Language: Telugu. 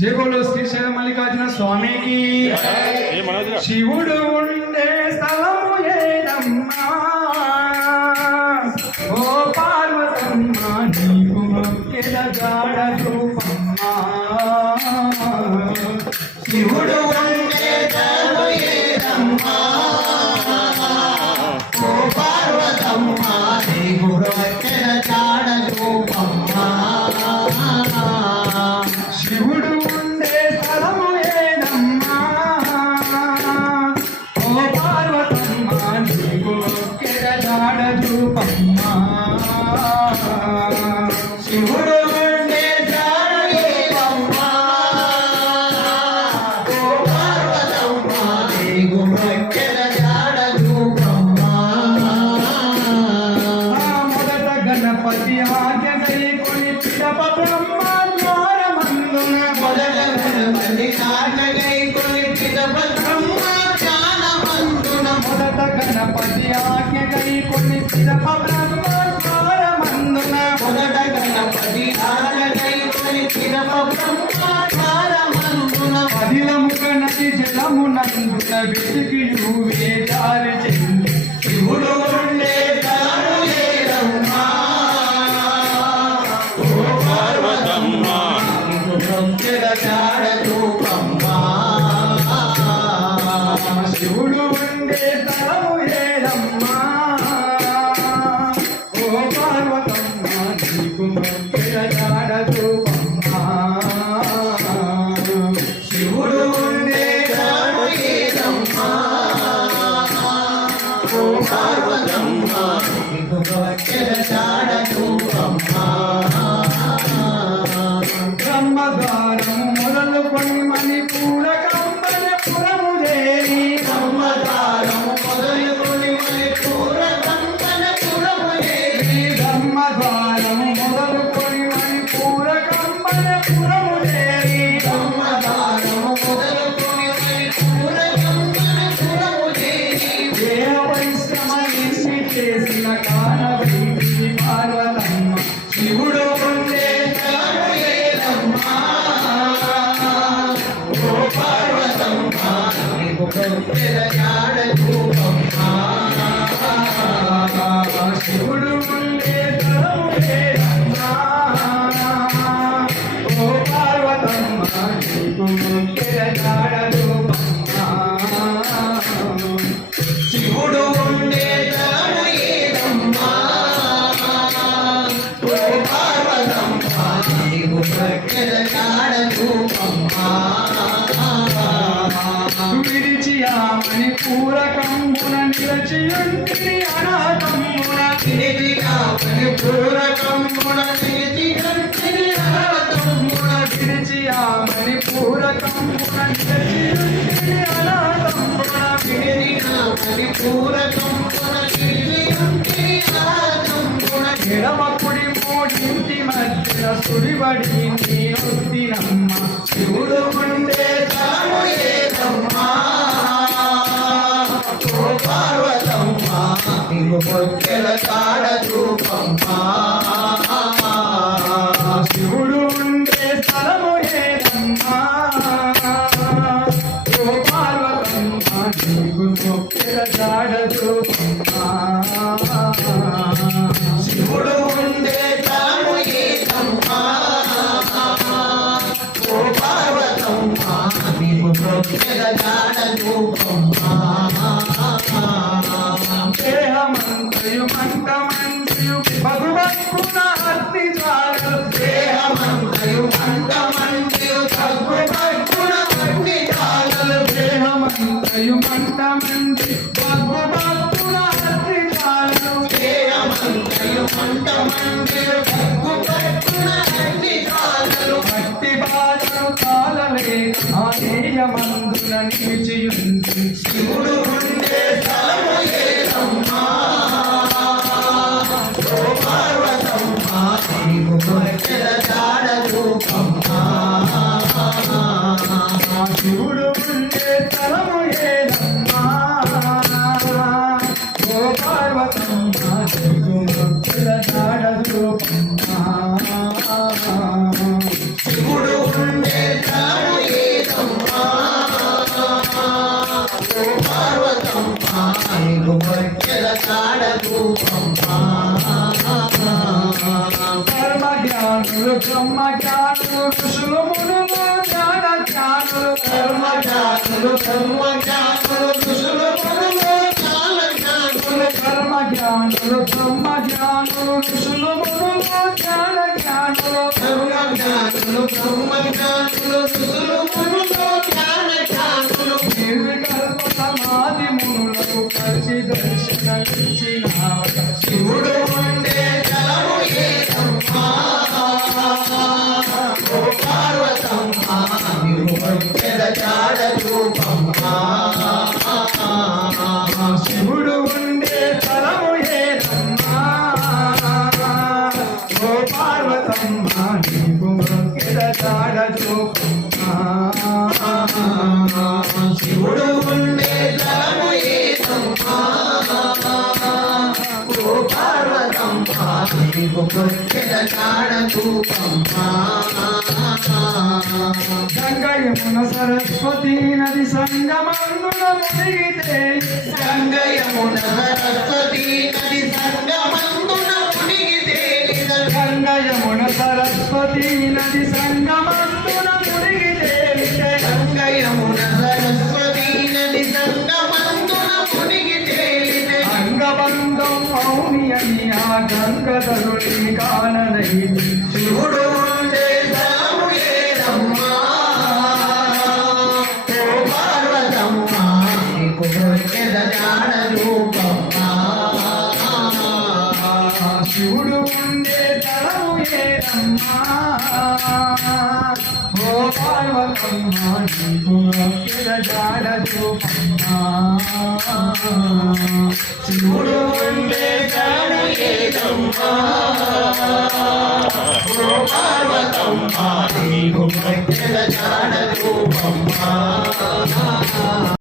జై బోలో శ్రీశైల మల్లికార్జున స్వామికి. శివుడు ఉండే స్థలము ఏదమ్మా? గణపతి ఆజ్ఞ కొని పిడప బ్రహ్మాండారమందున మొదట మొదట గణపతి ఆజ్ఞ కొని పిడప బ్రహ్మాండారమందున మొదట గణపతి ఆజ్ఞ జలమునందున వెతికి నువ్వే దారి ఓ పార్వతమ్మ నీవు ప్రక్కల కాడ రూపమ్మా. విడిచి పూరకంపున మణిపూరకంబున నిలచియుంటిని అనాథమ్మున విడిచి ఆ మణిపూరకంబున నిలిచియుంటిని అనాథమ్మున విడిచి ఆ మణిపూరకంబున నిలచియుంటిని అనాథమ్మున విడిచి ఆ మణిపూరకంబున నిలిచియుంటిని అనాథమ్మున ఎడమకుడి మూడింటి మధ్య సుడిబడి నీరొత్తినమ్మ శివుడు ఉండే నీకు పొక్కెల కాడ రూపమ్మా శివుడు ఉండే స్థలము ఏదమ్మా ఓ పార్వతమ్మ నీకు పొక్కెల కాడ రూపమ్మా శివుడు ఉండే తాను ఏదమ్మా ఓ పార్వతమ్మ నీకు జాడ రూపమ్మా దేహమంతయు మంటమంతయు భగవంతున అర్తి చాలు దేహమంతయు మంటమంతయు భగవంతున అర్తి చాలు దేహమంతయు మంటమంతి భగవంతున అర్తి చాలు దేహమంతయు మంటమంతయు భగవంతున అర్తి భక్తి ఆనేయమందున నిలిచియుంది. శివుడు నీవు వచ్చల కాడరూపమ్మా కర్మ జ్ఞానులు బ్రహ్మ జ్ఞానులు ఋషులు మునులు జ్ఞాన జ్ఞానులు కర్మ జ్ఞానులు బ్రహ్మ జ్ఞానులు ఋషులు మునులు జ్ఞాన జ్ఞానులు కర్మ జ్ఞానులు బ్రహ్మ జ్ఞానులు ఋషులు మునులు జ్ఞాన జ్ఞానులు కర్మ జ్ఞానులు బ్రహ్మ జ్ఞానులు ఋషులు శివుడు ఉండే తలము ఏదమ్మా ఓ పార్వతమ్మ నీకు మొక్కెద చూపమ్మా నీవు జాడ రూపమ్మా గంగయమున సరస్వతి నది సంగమందున మునిగితే గంగయమున సరస్వతి నది సంగమందున మునిగి తేలిన గంగయమున సరస్వతి నది సంగమందున అంగబంధం మౌని అని ఆ గంగధరుడి కాననై శివుడు శివుడు ఉండే తలము ఓ నీకు జాడ చూపమ్మా శివుడు పార్వతమ్మా నీకు వచ్చెద జాడ రూపమ్మా